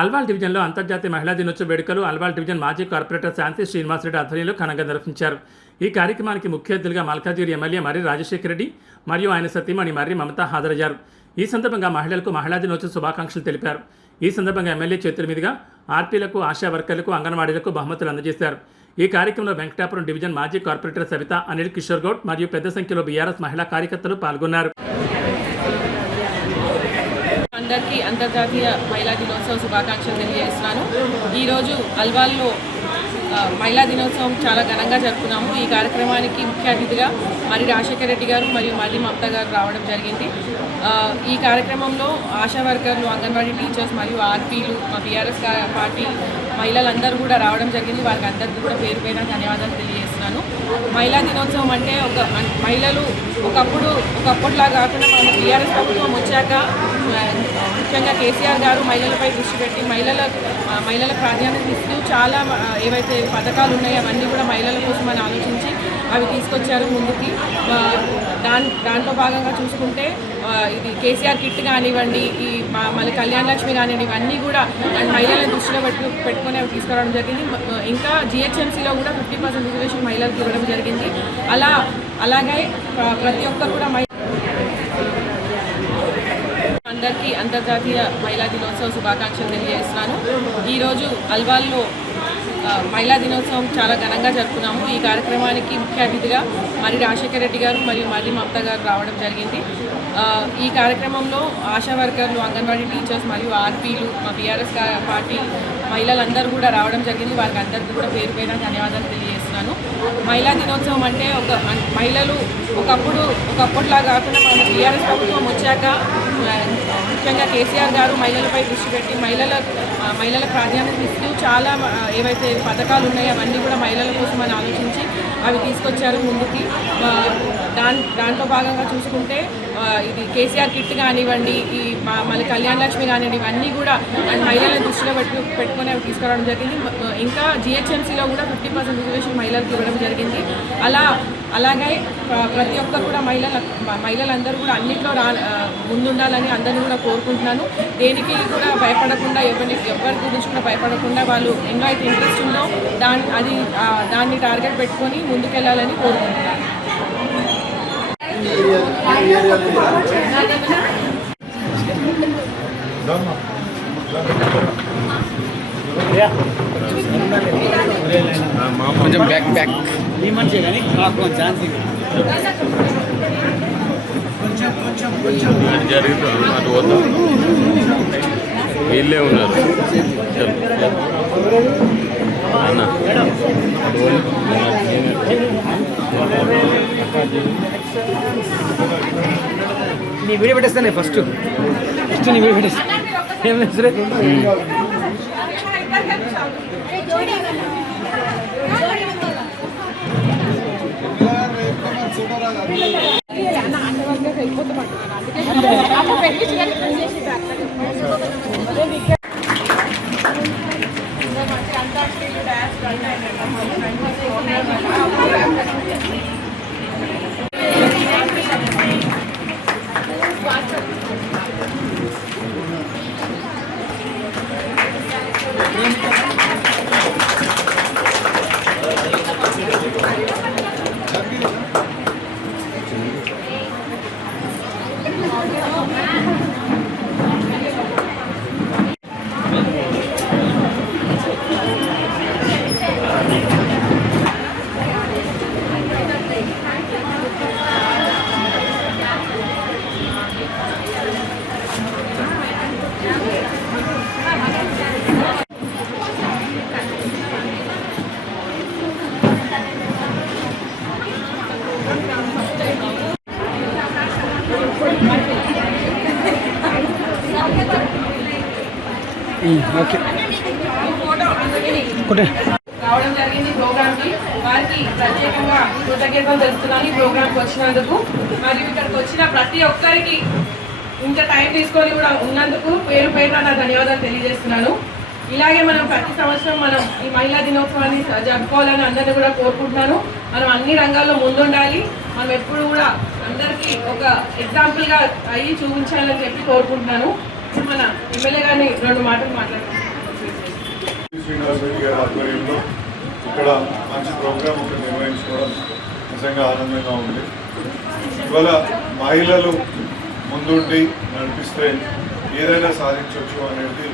అల్వాల్ డివిజన్లో అంతర్జాతీయ మహిళా దినోత్సవ వేడుకలు అల్వాల్ డివిజన్ మాజీ కార్పొరేటర్ శాంతి శ్రీనివాసరెడ్డి ఆధ్వర్యంలో ఘనంగా నిర్వహించారు. ఈ కార్యక్రమానికి ముఖ్య అతిథులుగా మల్కాజ్గిరి ఎమ్మెల్యే మర్రి రాజశేఖర రెడ్డి మరియు ఆయన సతీమణి మర్రి మమత హాజరయ్యారు. ఈ సందర్భంగా మహిళలకు మహిళా దినోత్సవ శుభాకాంక్షలు తెలిపారు. ఈ సందర్భంగా ఎమ్మెల్యే చేతుల మీదుగా ఆర్పీలకు, ఆశా వర్కర్లకు, అంగన్వాడీలకు బహుమతులు అందజేశారు. ఈ కార్యక్రమంలో వెంకటాపురం డివిజన్ మాజీ కార్పొరేటర్ సవిత, అనిల్ కిషోర్ గౌడ్ మరియు పెద్ద సంఖ్యలో బీఆర్ఎస్ మహిళా కార్యకర్తలు పాల్గొన్నారు. అందరికీ అంతర్జాతీయ మహిళా దినోత్సవ శుభాకాంక్షలు తెలియజేస్తున్నాను. ఈరోజు అల్వాల్లో మహిళా దినోత్సవం చాలా ఘనంగా జరుపుకున్నాము. ఈ కార్యక్రమానికి ముఖ్య అతిథిగా మర్రి రాజశేఖర రెడ్డి గారు మరియు మర్రి మమత గారు రావడం జరిగింది. ఈ కార్యక్రమంలో ఆశా వర్కర్లు, అంగన్వాడీ టీచర్స్ మరియు ఆర్పీలు, మా బీఆర్ఎస్ పార్టీ మహిళలందరూ కూడా రావడం జరిగింది. వారికి అందరికీ కూడా పేరు పేరున ధన్యవాదాలు తెలియజేస్తున్నాను. మహిళా దినోత్సవం అంటే మహిళలు ఒకప్పుడులా కాకుండా మన బీఆర్ఎస్ ప్రభుత్వం వచ్చాక ముఖ్యంగా కేసీఆర్ గారు మహిళలపై దృష్టి పెట్టి మహిళల ప్రాధాన్యత ఇస్తూ చాలా ఏవైతే పథకాలు ఉన్నాయో అవన్నీ కూడా మహిళల కోసం అని ఆలోచించి అవి తీసుకొచ్చారు ముందుకి. దాంట్లో భాగంగా చూసుకుంటే ఇది కేసీఆర్ కిట్ కానివ్వండి, ఈ మళ్ళీ కళ్యాణ లక్ష్మి కానివ్వండి, ఇవన్నీ కూడా మహిళలను దృష్టిలో పెట్టుకొని అవి తీసుకురావడం జరిగింది. ఇంకా జిహెచ్ఎంసీలో కూడా 50% రిజర్వేషన్ మహిళలకు ఇవ్వడం జరిగింది. అలాగే ప్రతి ఒక్కరు కూడా అందరికీ అంతర్జాతీయ మహిళా దినోత్సవ శుభాకాంక్షలు తెలియజేస్తున్నాను. ఈరోజు అల్వాల్లో మహిళా దినోత్సవం చాలా ఘనంగా జరుపుకున్నాము. ఈ కార్యక్రమానికి ముఖ్య అతిథిగా మర్రి రాజశేఖర రెడ్డి గారు మరియు మర్రి మమత గారు రావడం జరిగింది. ఈ కార్యక్రమంలో ఆశా వర్కర్లు, అంగన్వాడీ టీచర్స్ మరియు ఆర్పీలు, మా బీఆర్ఎస్ పార్టీ మహిళలందరూ కూడా రావడం జరిగింది. వారికి అందరికీ కూడా పేరు పేరున ధన్యవాదాలు తెలియజేస్తున్నాను. మహిళా దినోత్సవం అంటే మహిళలు ఒకప్పుడులా కాకుండా మన బీఆర్ఎస్ ప్రభుత్వం వచ్చాక ముఖ్యంగా కేసీఆర్ గారు మహిళలపై దృష్టి పెట్టి మహిళల ప్రాధాన్యత ఇస్తూ చాలా ఏవైతే పథకాలు ఉన్నాయో అవన్నీ కూడా మహిళల కోసం అని ఆలోచించి అవి తీసుకొచ్చారు ముందుకి. దాంట్లో భాగంగా చూసుకుంటే ఇది కేసీఆర్ కిట్ కానివ్వండి, ఈ మళ్ళీ కళ్యాణ లక్ష్మి కానివ్వండి, ఇవన్నీ కూడా మహిళలను దృష్టిలో పెట్టుకొని అవి తీసుకురావడం జరిగింది. ఇంకా జిహెచ్ఎంసీలో కూడా 50% రిజర్వేషన్ మహిళలకు ఇవ్వడం జరిగింది. అలాగే ప్రతి ఒక్కరు కూడా మహిళలందరూ కూడా అన్నింటిలో ముందుండాలని అందరినీ కూడా కోరుకుంటున్నాను. దేనికి కూడా భయపడకుండా, ఎవరి గురించి కూడా భయపడకుండా వాళ్ళు ఎన్నో అయితే ఇంట్రెస్ట్ ఉందో దాన్ని టార్గెట్ పెట్టుకొని ముందుకెళ్ళాలని కోరుకుంటున్నాను. కొంచెం బ్యాక్ ఈ మనిషి కానీ నాకు ఛాన్స్ జరుగుతుంది అటు పోతాం. వీళ్ళే ఉన్నారు అన్న నీ వీడియో పెట్టేస్తానే ఫస్ట్ నీ వీడియో పెట్టేస్తా. ఏం సరే ఓకే రావడం జరిగింది ప్రోగ్రామ్కి. వారికి ప్రత్యేకంగా కృతజ్ఞతలు తెలుస్తున్నాను ఈ ప్రోగ్రామ్కి వచ్చినందుకు. మరియు ఇక్కడికి వచ్చిన ప్రతి ఒక్కరికి ఇంత టైం తీసుకొని కూడా ఉన్నందుకు పేరు పేరున నా ధన్యవాదాలు తెలియజేస్తున్నాను. ఇలాగే మనం ప్రతి సంవత్సరం మనం ఈ మహిళా దినోత్సవాన్ని జరుపుకోవాలని అందరినీ కూడా కోరుకుంటున్నాను. మనం అన్ని రంగాల్లో ముందుండాలి. మనం ఎప్పుడు కూడా అందరికీ ఒక ఎగ్జాంపుల్గా అయ్యి చూపించాలని చెప్పి కోరుకుంటున్నాను. మన ఎమ్మెల్యే గారిని 2 మాటలు మాట్లాడుతున్నాను. ఇక్కడ మంచి ప్రోగ్రాం ఒకటి నిర్వహించుకోవడం నిజంగా ఆనందంగా ఉంది. ఇవాళ మహిళలు ముందుండి నడిపిస్తే ఏదైనా సాధించవచ్చు అనేది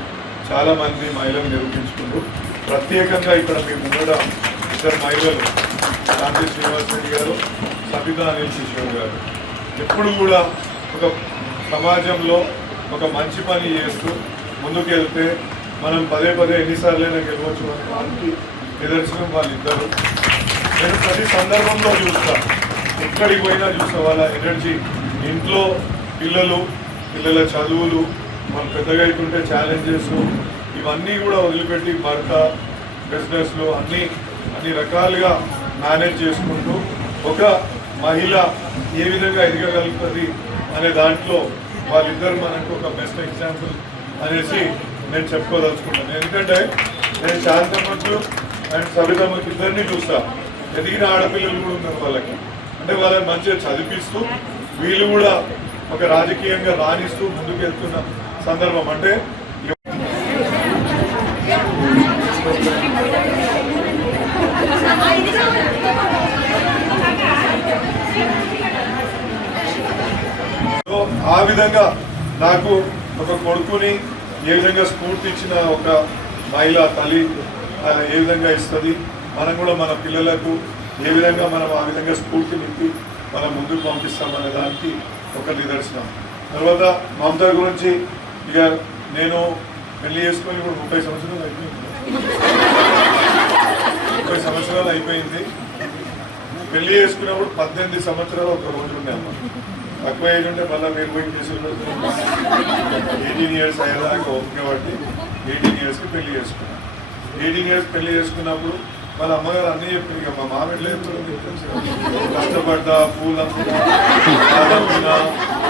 చాలామంది మహిళలు నిరూపించుకుంటూ ప్రత్యేకంగా ఇక్కడ మీ ముందర ఇద్దరు మహిళలు శాంతి శ్రీనివాస్ రెడ్డి గారు, సబితా అనిల్ కిషోర్ గారు ఎప్పుడు కూడా ఒక సమాజంలో ఒక మంచి పని చేస్తూ ముందుకెళ్తే మనం పదే పదే ఎన్నిసార్లైనా గెలవచ్చు అనే దానికి నిదర్శనం వాళ్ళిద్దరు. నేను ప్రతి సందర్భంలో చూస్తాను, ఎక్కడికి పోయినా చూసా వాళ్ళ ఎనర్జీ. ఇంట్లో పిల్లల చదువులు, మనం పెద్దగా అవుతుంటే ఛాలెంజెస్, ఇవన్నీ కూడా వదిలిపెట్టి భర్త, బిజినెస్లు అన్ని రకాలుగా మేనేజ్ చేసుకుంటూ ఒక మహిళ ఏ విధంగా ఎదగగలుగుతుంది అనే దాంట్లో వాళ్ళిద్దరు మనకు ఒక బెస్ట్ ఎగ్జాంపుల్ అనేసి నేను చెప్పుకోదలుచుకుంటాను. ఎందుకంటే నేను శాంతమ్మకు అండ్ సబితమ్మకి ఇద్దరిని చూస్తా. ఎదిగిన ఆడపిల్లలు కూడా ఉన్నారు వాళ్ళకి, అంటే వాళ్ళని మంచిగా చదివిస్తూ వీళ్ళు కూడా ఒక రాజకీయంగా రాణిస్తూ ముందుకెళ్తున్న సందర్భం. అంటే ఆ విధంగా నాకు ఒక కొడుకుని ఏ విధంగా స్ఫూర్తి ఇచ్చిన ఒక మహిళా తల్లి ఏ విధంగా ఇస్తుంది, మనం కూడా మన పిల్లలకు ఏ విధంగా మనం ఆ విధంగా స్ఫూర్తినిప్పి మనం ముందుకు పంపిస్తామనే దానికి ఒక నిదర్శనం. తర్వాత మమతా గురించి ఇక నేను పెళ్లి చేసుకొని ఇప్పుడు 30 సంవత్సరాలు అయిపోయింది. 30 సంవత్సరాలు అయిపోయింది. పెళ్లి చేసుకున్నప్పుడు 18 సంవత్సరాలు ఒక రోజు ఉండే అమ్మ. తక్కువ ఏజ్ ఉంటే మళ్ళీ మీరు పోయి చేసుకుంటారు. 18 ఇయర్స్ అయ్యేదాకా ఓకే కాబట్టి 18 ఇయర్స్కి పెళ్లి చేసుకున్నాను. 18 ఇయర్స్ పెళ్లి చేసుకున్నప్పుడు వాళ్ళ అమ్మగారు అన్నీ చెప్పింది. ఇక మా మామ ఎట్లా చెప్తారు, కష్టపడ్డా పూలు అమ్ముకున్నా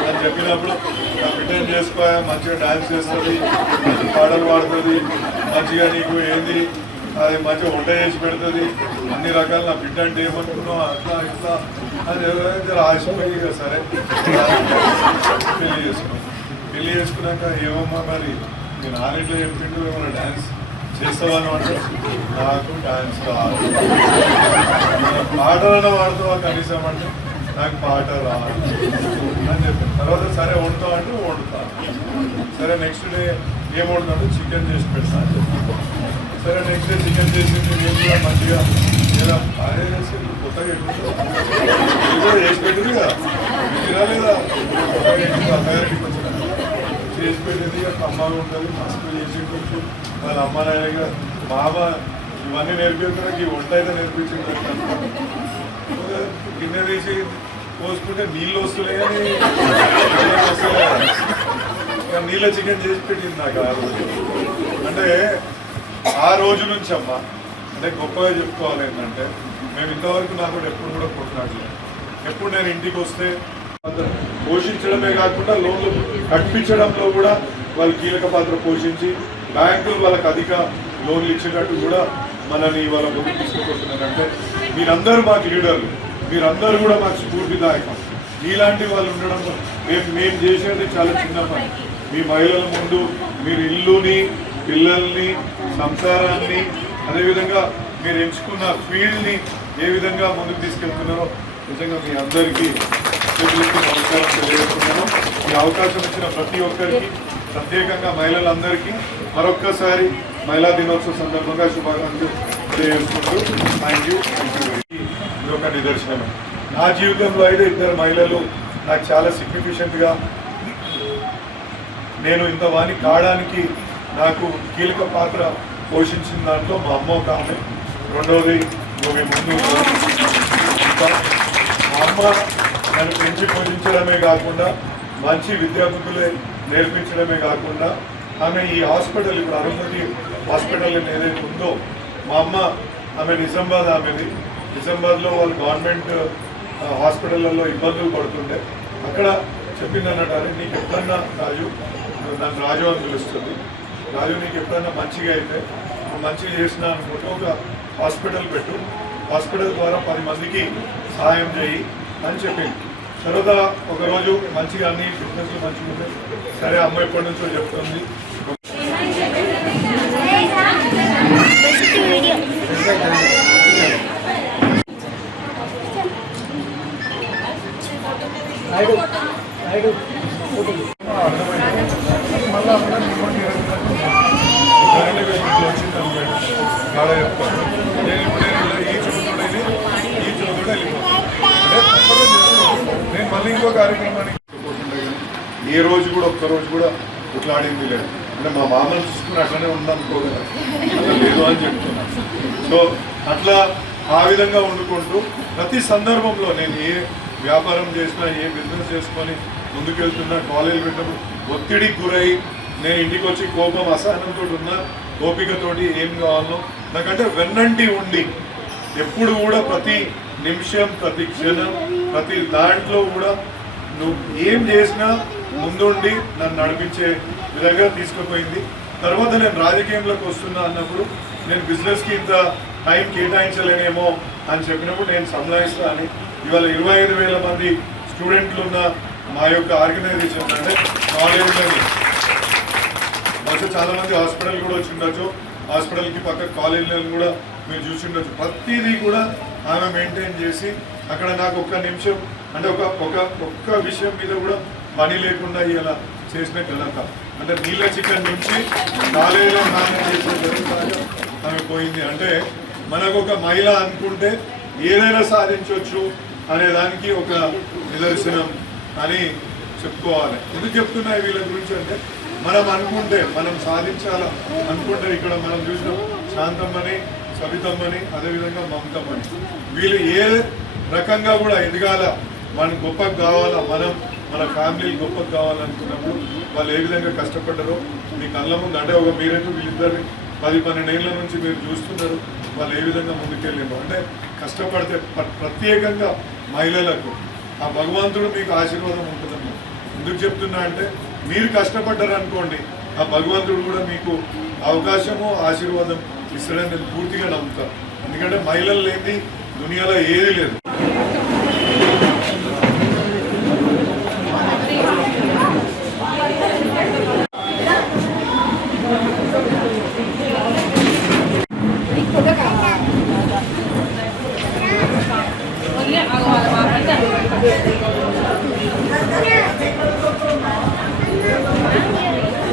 అని చెప్పినప్పుడు నా బిడ్డను చేసుకో, మంచిగా డాన్స్ చేస్తుంది, పాటలు పాడుతుంది, మంచిగా నీకు ఏంది అది మంచిగా వంట చేసి పెడుతుంది, అన్ని రకాల నా బిడ్డ అంటే ఏమనుకున్నావు అట్లా ఇట్లా అని ఎవరైతే ఆశపోయి సరే పెళ్లి చేసుకున్నాం. పెళ్లి చేసుకున్నాక ఏమమ్మా మరి నేను నాన్నెట్లో చెప్పిండు ఏమన్నా డాన్స్ చేస్తావని అంటే నాకు డాన్స్ రాదు, పాటలన్నా వాడుతావా కనీసం అంటే నాకు పాట రాదు అని చెప్పాను. తర్వాత సరే వండుతావు అంటే వండుతా. సరే నెక్స్ట్ డే ఏం వండుతాను, చికెన్ చేసి పెడతా అని చెప్పాను. సరే నెక్స్ట్ డే చికెన్ చేసింది. నేను కూడా మంచిగా లేదా అదే చేసి కొత్తగా ఎప్పుడు చేసి పెట్టింది కదా, తినలేదా తయారీకి వచ్చిన చేసి పెట్టింది. అమ్మగా ఉంటుంది, మస్తు చేసి పెట్టు వాళ్ళ అమ్మ నాయనగా మామ ఇవన్నీ నేర్పించడానికి ఈ వంట అయితే నేర్పించింది. గిన్నె తీసి పోసుకుంటే నీళ్ళు వస్తున్నాయి కానీ ఇక నీళ్ళ చికెన్ చేసి పెట్టింది నాకు ఆ రోజు. అంటే ఆ రోజు నుంచి అమ్మ అంటే గొప్పగా చెప్పుకోవాలి ఏంటంటే మేము ఇంతవరకు నాతో ఎప్పుడు కూడా కొట్లాడలేదు. ఎప్పుడు నేను ఇంటికి వస్తే పోషించడమే కాకుండా లోన్లు కట్టించడంలో కూడా వాళ్ళు కీలక పాత్ర పోషించి బ్యాంకులు వాళ్ళకి అధిక లోన్లు ఇచ్చేటట్టు కూడా మనని వాళ్ళ ముందుకు తీసుకుపోతున్నారంటే మీరందరూ మాకు లీడర్లు, మీరందరూ కూడా మాకు స్ఫూర్తిదాయకం. మీలాంటి వాళ్ళు ఉండడం మేము చేసేది చాలా చిన్న పని. మీ మహిళల ముందు మీరు ఇల్లుని, పిల్లల్ని, సంసారాన్ని, అదేవిధంగా మీరు ఎంచుకున్న ఫీల్డ్ని ఏ విధంగా ముందుకు తీసుకెళ్తున్నారో నిజంగా మీ అందరికీ నమస్కారం తెలియజేస్తున్నాను. ఈ అవకాశం ఇచ్చిన ప్రతి ఒక్కరికి, ప్రత్యేకంగా మహిళలందరికీ మరొక్కసారి మహిళా దినోత్సవ సందర్భంగా శుభాకాంక్షలు తెలియజేసుకుంటూ థ్యాంక్ యూ. ఇది ఒక నిదర్శనమే. నా జీవితంలో అయితే ఇద్దరు మహిళలు నాకు చాలా సిగ్నిఫికెంట్గా నేను ఇంత వాణి కావడానికి నాకు కీలక పాత్ర పోషించిన దాంట్లో మా అమ్మ ఒక ఆమె. రెండవది మీ ముందు మా అమ్మ నన్ను పెంచి పోషించడమే కాకుండా మంచి విద్యార్థులే నేర్పించడమే కాకుండా ఆమె ఈ హాస్పిటల్ ఇప్పుడు అరుంధతి హాస్పిటల్ ఏదైతే ఉందో మా అమ్మ ఆమె నిజామాబాద్లో వాళ్ళు గవర్నమెంట్ హాస్పిటళ్ళల్లో ఇబ్బందులు పడుతుండే అక్కడ చెప్పింది అన్నట్టు, నీకు ఎప్పుడన్నా నన్ను రాజు అని పిలుస్తుంది, రాజు నీకు ఎప్పుడన్నా మంచిగా అయితే మంచిగా చేసిన అనుకుంటే ఒక హాస్పిటల్ పెట్టు, హాస్పిటల్ ద్వారా 10 మందికి సహాయం చేయి అని చెప్పింది. తర్వాత ఒకరోజు మంచిగా అన్ని ఫిట్నెస్లు మంచిగా ఉంటాయి. సరే అమ్మ ఎప్పటి నుంచో చెప్తుంది. చాలా చెప్తాను. నేను ఇప్పుడు ఈ చోటుతో ఈ చోటుతో వెళ్ళిపోతాను. అంటే నేను మళ్ళీ ఇంకో కార్యక్రమానికి ఏ రోజు కూడా ఒక్కరోజు కూడా కొట్లాడింది లేదు. అంటే మా మామని చూసుకుని అట్లనే ఉందనుకోగలను, అట్లా లేదు అని చెప్తున్నాను. సో అట్లా ఆ విధంగా వండుకుంటూ ప్రతి సందర్భంలో నేను ఏ వ్యాపారం చేసినా ఏ బిజినెస్ చేసుకొని ముందుకెళ్తున్నా, కాలేజీ పెట్టడం ఒత్తిడికి గురై నేను ఇంటికి వచ్చి కోపం అసహనంతో ఉన్న ఓపికతోటి ఏం కావాలో నాకంటే వెన్నంటి ఉండి ఎప్పుడు కూడా ప్రతి నిమిషం ప్రతి క్షణం ప్రతి దాంట్లో కూడా నువ్వు ఏం చేసినా ముందుండి నన్ను నడిపించే విధంగా తీసుకుపోయింది. తర్వాత నేను రాజకీయంలోకి వస్తున్నా అన్నప్పుడు నేను బిజినెస్కి ఇంత టైం కేటాయించలేనేమో అని చెప్పినప్పుడు నేను సంలాయిస్తా అని ఇవాళ 25,000 మంది స్టూడెంట్లు ఉన్న మా యొక్క ఆర్గనైజేషన్ అంటే కాలేజీలని బహుశా చాలామంది హాస్పిటల్ కూడా వచ్చి ఉండొచ్చు, హాస్పిటల్కి పక్క కాలేజీలను కూడా మీరు చూసి ఉండొచ్చు. ప్రతిదీ కూడా ఆమె మెయింటైన్ చేసి అక్కడ నాకు ఒక్క నిమిషం అంటే ఒక్క విషయం మీద కూడా పని లేకుండా ఇలా చేసిన ఘనత. అంటే నీళ్ళ చికెన్ నుంచి కాలేజీలో నాన్న చేసిన ఘనత ఆమె పోయింది. అంటే మనకు ఒక మహిళ అనుకుంటే ఏదైనా సాధించవచ్చు అనే దానికి ఒక నిదర్శనం అని చెప్పుకోవాలి. ఎందుకు చెప్తున్నాయి వీళ్ళ గురించి అంటే మనం అనుకుంటే మనం సాధించాలా అనుకుంటే ఇక్కడ మనం చూసిన శాంతమ్మని, సవితమ్మని, అదేవిధంగా మమతమ్మని వీళ్ళు ఏ రకంగా కూడా ఎదగాల, మనం గొప్పగా కావాలా, మన ఫ్యామిలీ గొప్పగా కావాలనుకున్నప్పుడు వాళ్ళు ఏ విధంగా కష్టపడ్డారో మీ కళ్ళ ముందు అంటే ఒక మీరైతే వీళ్ళిద్దరిని 10-12 ఏళ్ళ నుంచి మీరు చూస్తున్నారు వాళ్ళు ఏ విధంగా ముందుకెళ్ళారు. అంటే కష్టపడితే ప్రత్యేకంగా మహిళలకు ఆ భగవంతుడు మీకు ఆశీర్వాదం ఉంటుందమ్మా. ఎందుకు చెప్తున్నా అంటే మీరు కష్టపడ్డారు అనుకోండి ఆ భగవంతుడు కూడా మీకు అవకాశము ఆశీర్వాదం ఇస్తాడని నేను పూర్తిగా నమ్ముతాను. ఎందుకంటే మహిళలు లేని దునియాలో ఏది లేదు.